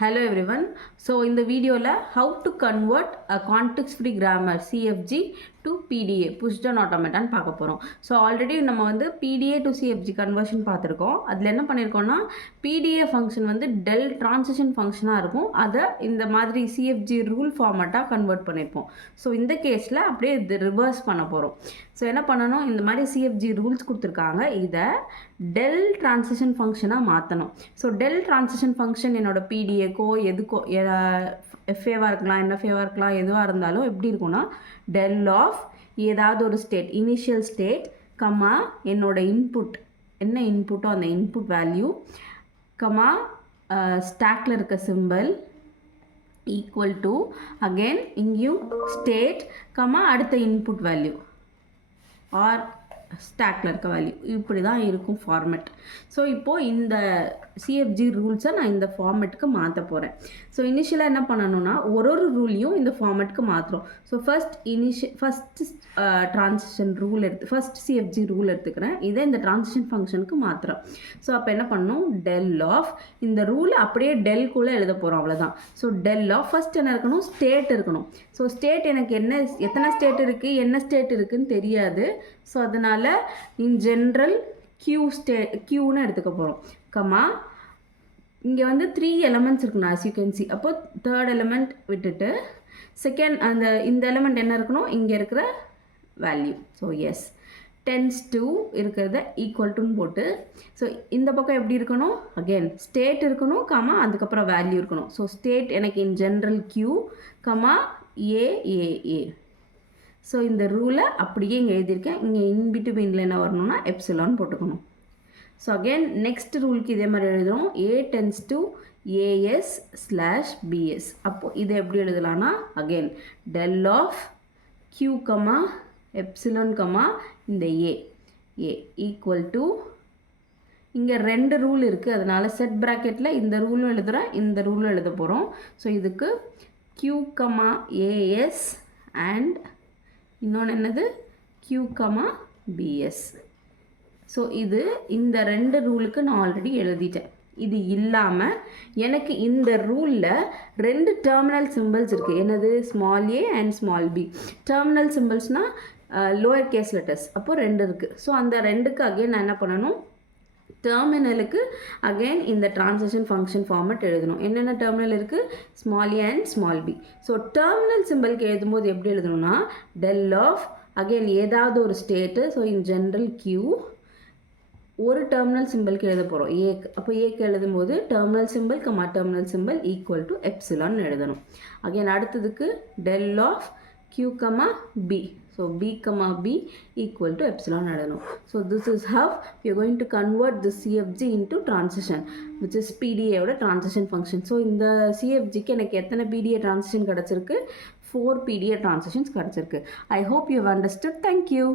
Hello everyone. So in the video la how to convert a context free grammar CFG to PDA push down automata னு பார்க்க போறோம். So already நம்ம வந்து PDA to CFG conversion பார்த்திருக்கோம். அதில் என்ன பண்ணியிருக்கோம்னா PDA function வந்து del transition function இருக்கும். அதை இந்த மாதிரி CFG rule format convert பண்ணியிருப்போம். ஸோ இந்த கேஸில் அப்படியே இது ரிவர்ஸ் பண்ண போகிறோம். ஸோ என்ன பண்ணணும், இந்த மாதிரி CFG ரூல்ஸ் கொடுத்துருக்காங்க, இதை டெல் ட்ரான்சிஷன் ஃபங்க்ஷனாக மாற்றணும். ஸோ டெல் ட்ரான்சிஷன் ஃபங்க்ஷன் என்னோட பிடிஏக்கோ எதுக்கோ எஃப்ஏவாக இருக்கலாம், என்எஃப்ஏவாக இருக்கலாம், எதுவாக இருந்தாலும் எப்படி இருக்கும்னா டெல் ஆஃப் ஏதாவது ஒரு ஸ்டேட், இனிஷியல் ஸ்டேட் கம்மா என்னோட இன்புட், என்ன இன்புட்டோ அந்த இன்புட் வேல்யூ கம்மா ஸ்டாக்கில் இருக்க சிம்பிள் ஈக்குவல் டு அகெயின் இங்கேயும் ஸ்டேட் கம்மா அடுத்த இன்புட் வேல்யூ ஆர் ஸ்டாக்கில் இருக்க வேல்யூ. இப்படி தான் இருக்கும் ஃபார்மேட். ஸோ இப்போது இந்த சிஎஃப்ஜி ரூல்ஸை நான் இந்த ஃபார்மேட்டுக்கு மாற்ற போகிறேன். ஸோ இனிஷியலாக என்ன பண்ணணும்னா ஒரு ரூலையும் இந்த ஃபார்மேட்டுக்கு மாற்றுறோம். So first transition rule first CFG rule எடுத்துக்கிறேன், இதை இந்த ட்ரான்சிஷன் ஃபங்க்ஷனுக்கு மாற்றுறோம். ஸோ அப்போ என்ன பண்ணணும், டெல் ஆஃப் இந்த ரூல் அப்படியே டெல்குள்ளே எழுத போகிறோம், அவ்வளோதான். ஸோ டெல் ஆஃப் ஃபஸ்ட் என்ன இருக்கணும், ஸ்டேட் இருக்கணும். ஸோ ஸ்டேட் எனக்கு எத்தனை ஸ்டேட் இருக்குது, என்ன ஸ்டேட் இருக்குதுன்னு தெரியாது. ஸோ அதனால் இன் ஜென்ரல் க்யூன்னு எடுத்துக்க போகிறோம். கமா இங்கே வந்து 3 எலமெண்ட்ஸ் இருக்கணும் as you can see. அப்போ தேர்ட் எலமெண்ட் விட்டுட்டு இந்த எலமெண்ட் என்ன இருக்கணும், இங்கே இருக்கிற value. So S tends to இருக்கிறத ஈக்குவல் டுன்னு போட்டு, ஸோ இந்த பக்கம் எப்படி இருக்கணும், அகெயின் ஸ்டேட் இருக்கணும் கமா அதுக்கப்புறம் வேல்யூ இருக்கணும். ஸோ ஸ்டேட் எனக்கு இன் ஜென்ரல் க்யூ கமா ஏஏஏ. ஸோ இந்த ரூலை அப்படியே இங்கே எழுதியிருக்கேன். இங்கே இன்பிட்வீனில் என்ன வரணும்னா எப்சிலான் போட்டுக்கணும். ஸோ அகெயின் நெக்ஸ்ட் ரூலுக்கு இதே மாதிரி எழுதுகிறோம், A tends to AS slash BS. அப்போது இதை எப்படி எழுதலான்னா again del of q comma epsilon comma இந்த ஏ ஈக்குவல் டு, இங்கே 2 ரூல் இருக்குது, அதனால் செட் ப்ராக்கெட்டில் இந்த ரூலும் எழுதுகிறேன், இந்த ரூலும் எழுத போகிறோம். ஸோ இதுக்கு கியூ கமா ஏஎஸ் அண்ட் இன்னொன்று என்னது கியூ கமா பிஎஸ். ஸோ இந்த 2 ரூலுக்கு நான் ஆல்ரெடி எழுதிட்டேன். இது இல்லாமல் எனக்கு இந்த ரூலில் 2 டெர்மினல் சிம்பிள்ஸ் இருக்குது. என்னது, small a and small b. Terminal சிம்பிள்ஸ்னால் லோயர் கேஸ் லெட்டர்ஸ். அப்போது 2 இருக்குது. ஸோ அந்த 2க்கு அகெயின் நான் என்ன பண்ணணும், டெர்மினலுக்கு அகெயின் இந்த ட்ரான்சிஷன் ஃபங்க்ஷன் ஃபார்மேட் எழுதணும். என்னென்ன டெர்மினல் இருக்குது, small a and small b. So terminal சிம்பிளுக்கு எழுதும்போது எப்படி எழுதணும்னா டெல் ஆஃப் அகெயின் ஏதாவது ஒரு state, so in general q ஒரு டெர்மினல் சிம்பிளுக்கு எழுத போகிறோம் ஏக்கு. அப்போ ஏக்கு எழுதும்போது terminal symbol comma terminal symbol equal to epsilon எழுதணும். அகெயின் அடுத்ததுக்கு del of q comma b. So b comma b equal to epsilon எழுதணும். So this is how you going to convert the CFG into transition which is பிடிஏவோட transition function. So இந்த சிஎஃப்ஜிக்கு எனக்கு எத்தனை PTA transition கிடச்சிருக்கு, 4 PDA transitions கிடச்சிருக்கு. I hope you have understood. Thank you.